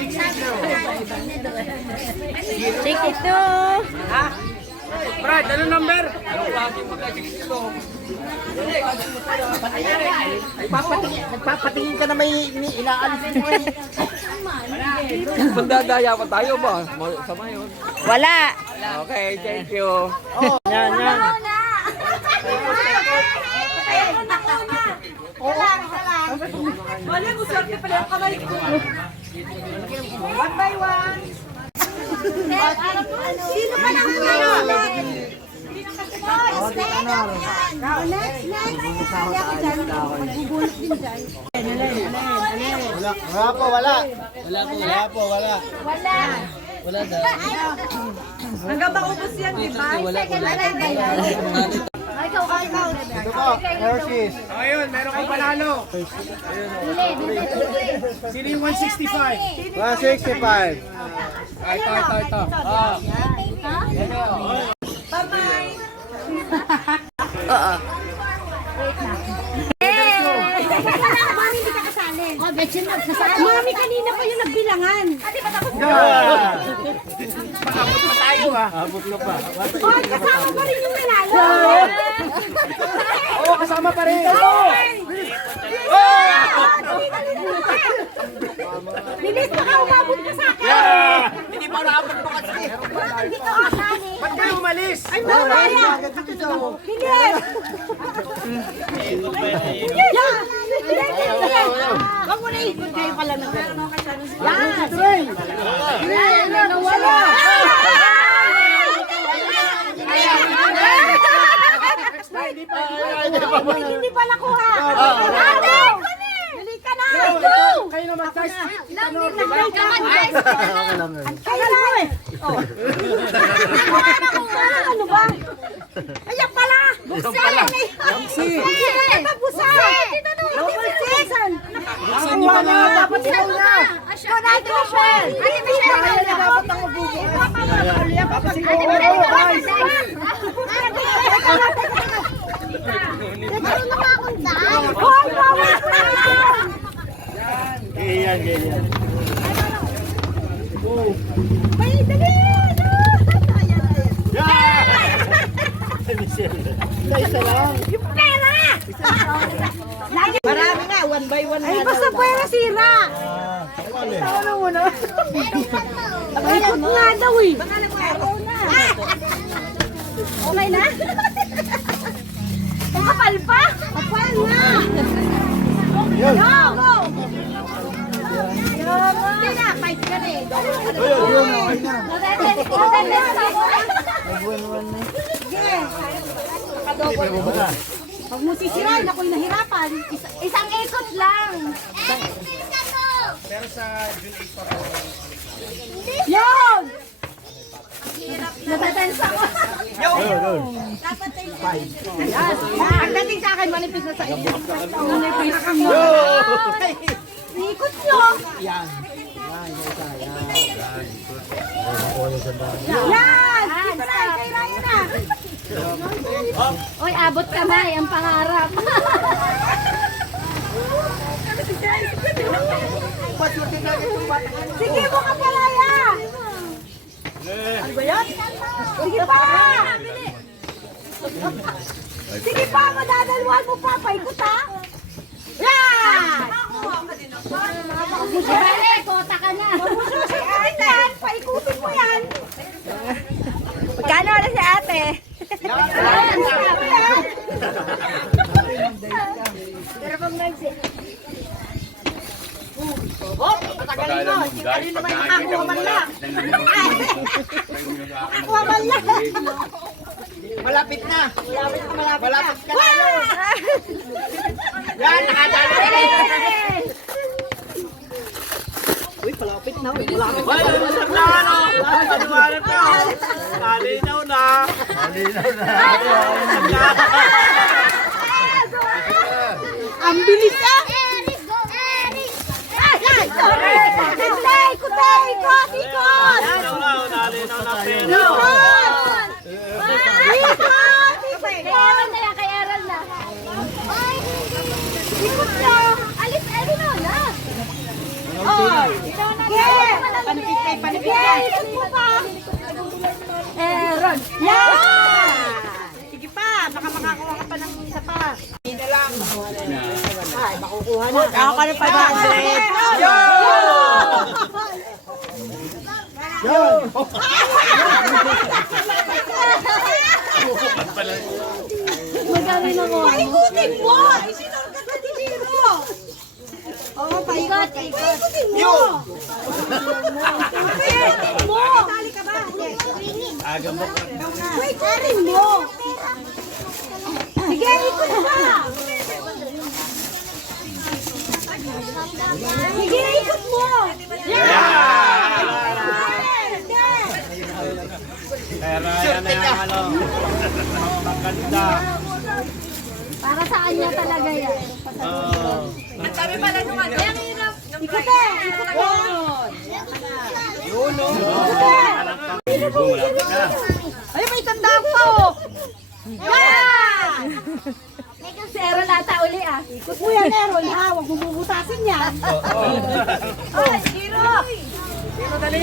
62. Ha? Brad, ano number? Anong lagi mo kasi ito? Nagpapatingin ka na may inaalis mo eh. Mandadaya pa tayo ba? Sama yun. Wala. Okay, thank you. Yan, yan. Wala mo swerte pala yung kamay ko. One by one. Sino ka nang Wala daw. hanggang maubos yan, di ba? Ikaw. Ito po, Hershey's. Ayun, meron kang panalo. Sino yung 165? 165. Ito. Bye-bye. Oo. Mami, hindi ka kasali. Oh, Betchen, kasali. Mami, kanina pa yung nagbilangan. Ate, patapos mo. Pakabot pa tayo ah. Abot ka pa. Oh, kasama pa rin yung nanalo. Oo, kasama pa rin. Bilis, baka umabot ka sa akin. Hindi pa naabot mo kasi. Hindi ka kasali. Ba't kayo umalis? Ay, mamaya. Bilis. Yan. Huwag mo na ikot kayo pala na. Yan. Yan. Nawala. Hindi pa nakuha. Ate! Dali ka na! Go! Kayo naman guys. Lang naman guys! Kaya na eh! Ano ba? Ayan pala! Buksan! Ito buksan! Double season! Nakakuha na. Dapat ikaw na. Ito na ito, Michelle! Ate Michelle! Dapat ang mabubuhay. Dapat ikaw. Hoy, bawal ko na! Ganyan. May dali! Yung pera! Marami nga, one by one. Ay, basta pera sira! Ano mo na? Ikot nga daw eh! Okay na? Ang kapal pa? Kapal na! Go! Go! Hindi na, fight ka na eh. Pag mo sisirain, ako'y nahirapan. Isang ikot lang. Pero sa June 8 pa po. Yun! Natatensa ko. Ang dating sa akin, manipis na sa iyo. Manipis mo. Ikot nyo. Yan! Kita na, kay Ryan na. Oy, abot kamay, ang pangarap. Sige mo ka palaya. Ano ba yan? Sige pa! Sige pa, madadalwan mo pa. Paikot ha? Yan! Bale, kota ka na. Ay, yan. Paikutin mo yan. Kano na si ate? Pero pag nagsi... Patagalin mo. Si Kalin naman nakakuha man lang. Nakakuha man lang. Malapit na. Malapit ka na. Yan, nakadalo. Uy, palapit na. Malapit na. Paniwanan na. Kalinaw na. Ang bilis ah! Kutay! Kutay! Ikot! Ikot! Kalinaw na pero. Ikot! Ikot! Kay Aral na yan, kay Aral na. Ikot lang! Alis, na! Oh! Yes! ikot mo pa. Ron. Yan! Sige pa, baka makakuha ka pa ng isa pa. Hindi lang. Ay, makukuha na. Ako ka ng 500. Yun! Magkano na mo? Ikutin mo! Isinong ka sa tibiro! Oo, paikot. Ikutin mo! Ikutin mo! Tali ka ba? Ikutin mo! Sige, ikot pa! Sige, ikot mo! Maganda. Para sa kanya talaga yan. Ang sabi pala nung ano. Ikot eh! Ikot mo! Yun, no? Ay, may tandaan pa oh! Yan! Si Aaron nata uli ah. Ikot mo yan, Aaron ha. Huwag mo bubutasin yan. Ay, Zero! Sino dali?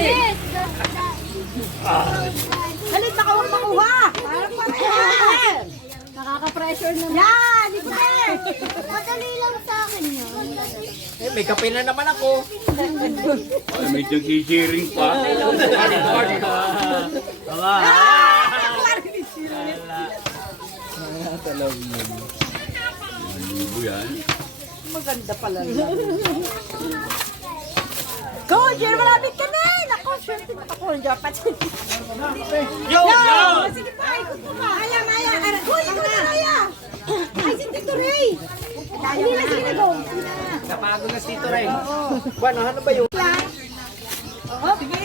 Halit na kawag makuha! Parang parang! Nakaka-pressure naman. Yan! Ikot eh! Madali lang sa akin yun. Eh, may kape na naman ako. Ay, may nag-i-sharing pa. Tama. Ano yan? Go, Jer! Malapit ka na! Naku, sure. Ako, dapat. Yo! Yo! Sige pa, ikot mo pa. Maya, Maya. Uy, ikaw na, Maya. Ay, si Tito Ray. Hindi na, sige na, go. Napagod na si Tito Ray. Bueno, ano ba yung... Oh, sige.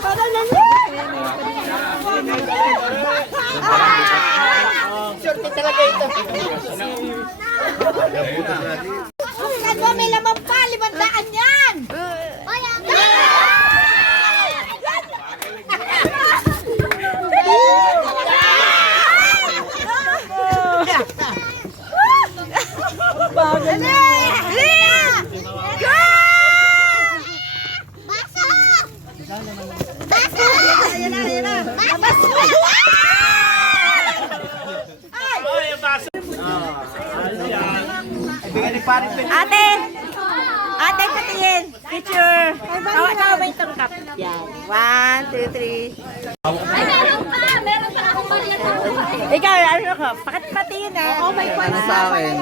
Ikaw na lang. Shorty talaga ito. Ano, may lamang pa. 500 yan. Ate! Ate, patingin! Picture! Tawa ba yung tangkap? Yan. 1, 2, 3. Ay, meron pa! Meron pa akong bariyan. Ikaw, ano ka? Patingin ah. Oo, may Ano sa akin?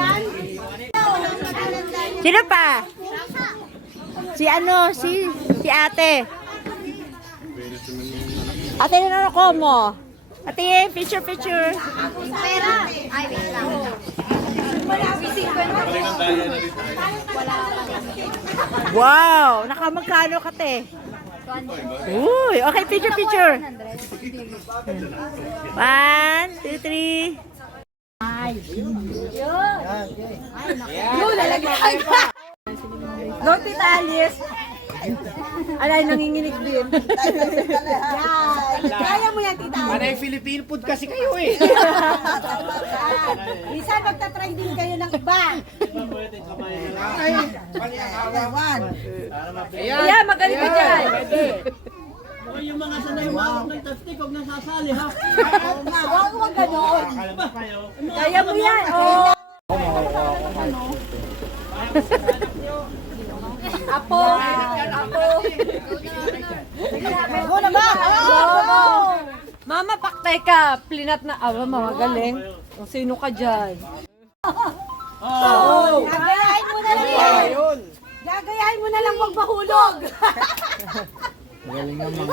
Sino pa? Si ano? Si ate. Ate, ano ko mo? Ate, picture. Pera. Ay, wait lang. Wow! Nakamagkano ka, te? Uy! Okay, picture. 1, 2, 3. Ay! Yun! Lalagyan ka! Go, Tita Alice! Alay, nanginginig din. Yan! Kaya mo yan, Tita Alice. Panay Philippine food kasi kayo eh. Minsan magta-try din kayo ng iba. Ayan, magaling ka dyan. Yung mga sanay ng tastik, huwag nasasali ha. Huwag ganoon. Kaya mo yan. Oh. Apo. Go na ba? Go. Mama, paktay ka. Plinat na. Mga galing. Sino ka dyan? Gagayahin mo na lang yan. Gagayahin mo na lang wag mahulog. Magaling naman.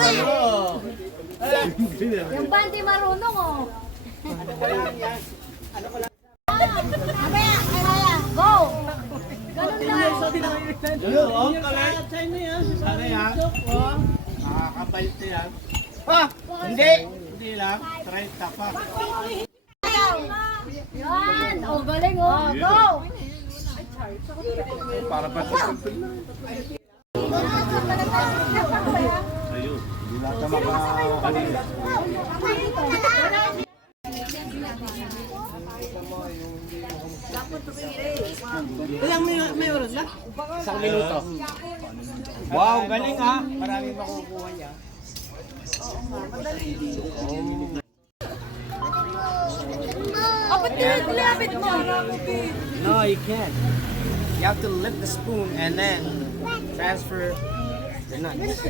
Yung bandi marunong oh. Go! Ganun lang. Sanay ha. Nakakabait na yan. Ha? Hindi. Hindi lang. 30 pa. Yan! Oh, galing oh. Go! Para ba ito? Ayun. Hindi lahat na makakanila. Isang minuto. Wow, galing ha. Maraming makukuha niya. No, you can't. You have to lift the spoon and then transfer the nuts.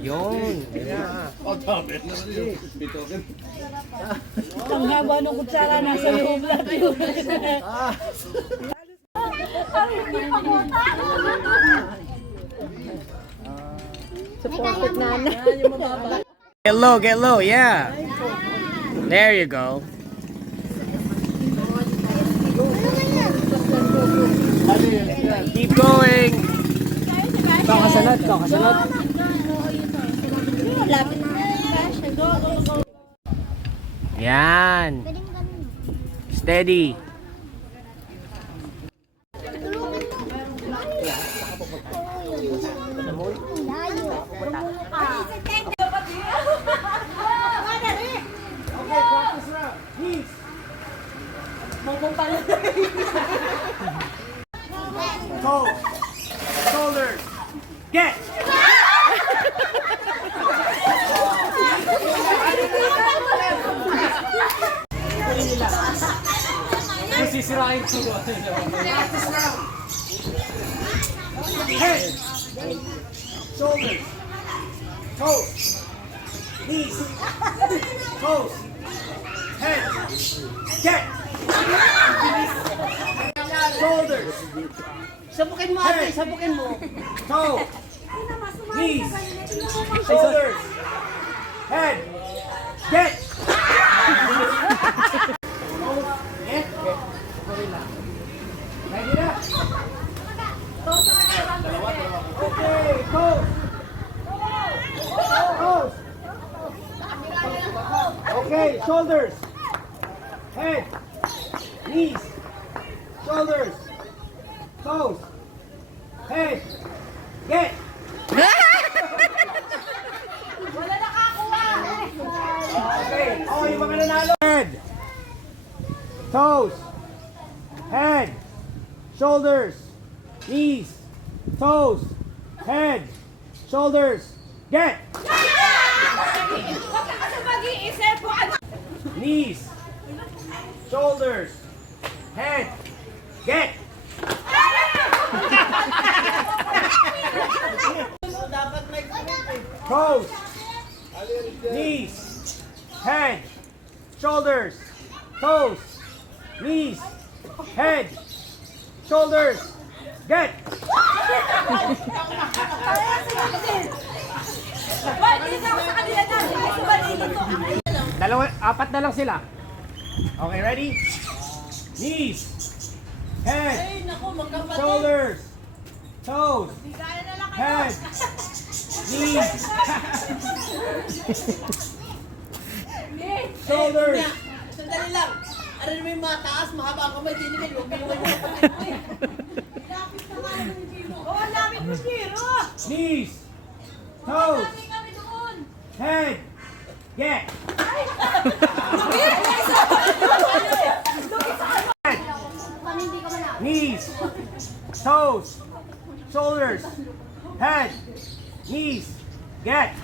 Yun. Yeah. Ang haba ng kutsara nasa loob lahat yun. Get low, yeah. There you go. Keep going. Kakasanad. Yan. Steady. Toes, shoulders, get! Sisirain ko. Head, shoulders, toes, knees, toes, head, get! Shoulders, Sabukin mo ate, sabukin mo. toe, knees, shoulders, head, get! Ready na? Okay, toes. Toes. Okay, shoulders, head, knees, shoulders, toes, head, get! Okay, yung mga nanalo. Head, toes, head, shoulders, knees, toes, head, shoulders, get! Knees, shoulders, head, get! Toes, knees, head, shoulders, toes, knees, head, shoulders, get! Apat na lang sila. Okay, ready? Knees, head, shoulders, toes, head, knees, shoulders. Sandali lang. Ano naman yung mga taas, mahaba ang kamay, hindi nila yung binuwan yung Knees, toes, head, get! Knees, toes, shoulders, head, knees, get!